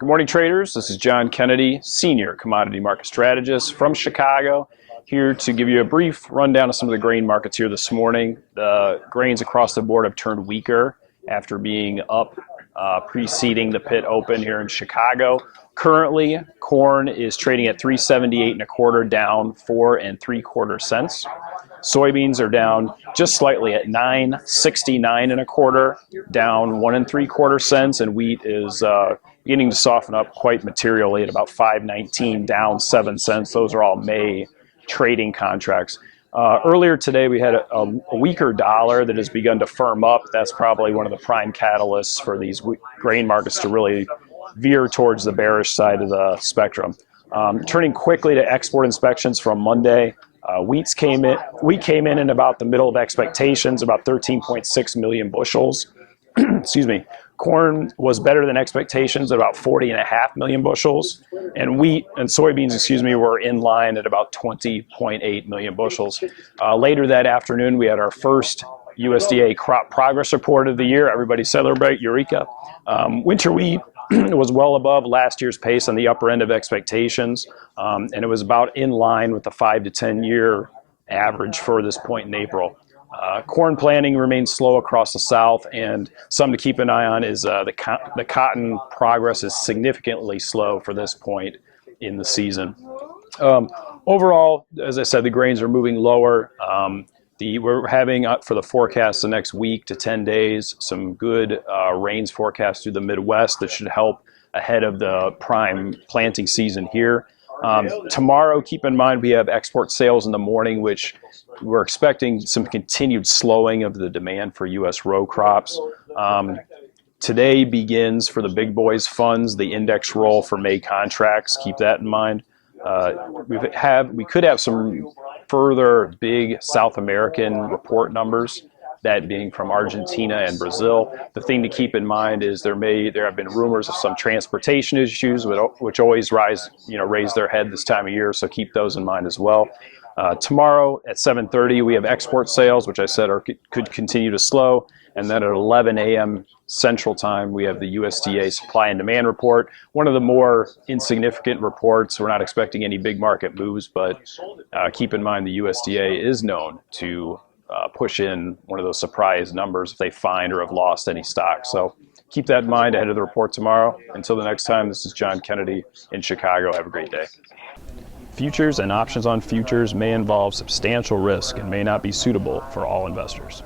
Good morning, traders. This is John Kennedy, Senior Commodity Market Strategist from Chicago, here to give you a brief rundown of some of the grain markets here this morning. The grains across the board have turned weaker after being up preceding the pit open here in Chicago. Currently, corn is trading at $3.78 1/4, down 4 3/4 cents. Soybeans are down just slightly at $9.69 1/4, down 1 3/4 cents, and wheat is beginning to soften up quite materially at about $5.19, down 7 cents. Those are all May trading contracts. Earlier today, we had a weaker dollar that has begun to firm up. That's probably one of the prime catalysts for these grain markets to really veer towards the bearish side of the spectrum. Turning quickly to export inspections from Monday, wheat came in about the middle of expectations, about 13.6 million bushels. Excuse me. Corn was better than expectations at about 40.5 million bushels, and wheat and soybeans, were in line at about 20.8 million bushels. Later that afternoon, we had our first USDA crop progress report of the year. Everybody celebrate, Eureka. Winter wheat was well above last year's pace on the upper end of expectations, and it was about in line with the 5 to 10 year average for this point in April. Corn planting remains slow across the South, and something to keep an eye on is the cotton progress is significantly slow for this point in the season. Overall, as I said, the grains are moving lower. We're having for the forecast the next week to 10 days some good rains forecast through the Midwest that should help ahead of the prime planting season here. Tomorrow, keep in mind, we have export sales in the morning, which we're expecting some continued slowing of the demand for U.S. row crops. Today begins for the big boys funds, the index roll for May contracts. Keep that in mind. We could have some further big South American report numbers, that being from Argentina and Brazil. The thing to keep in mind is there have been rumors of some transportation issues, which always raise their head this time of year, so keep those in mind as well. Tomorrow at 7:30, we have export sales, which I said could continue to slow. And then at 11 a.m. Central Time, we have the USDA supply and demand report, one of the more insignificant reports. We're not expecting any big market moves, but keep in mind the USDA is known to push in one of those surprise numbers if they find or have lost any stock. So keep that in mind ahead of the report tomorrow. Until the next time, this is John Kennedy in Chicago. Have a great day. Futures and options on futures may involve substantial risk and may not be suitable for all investors.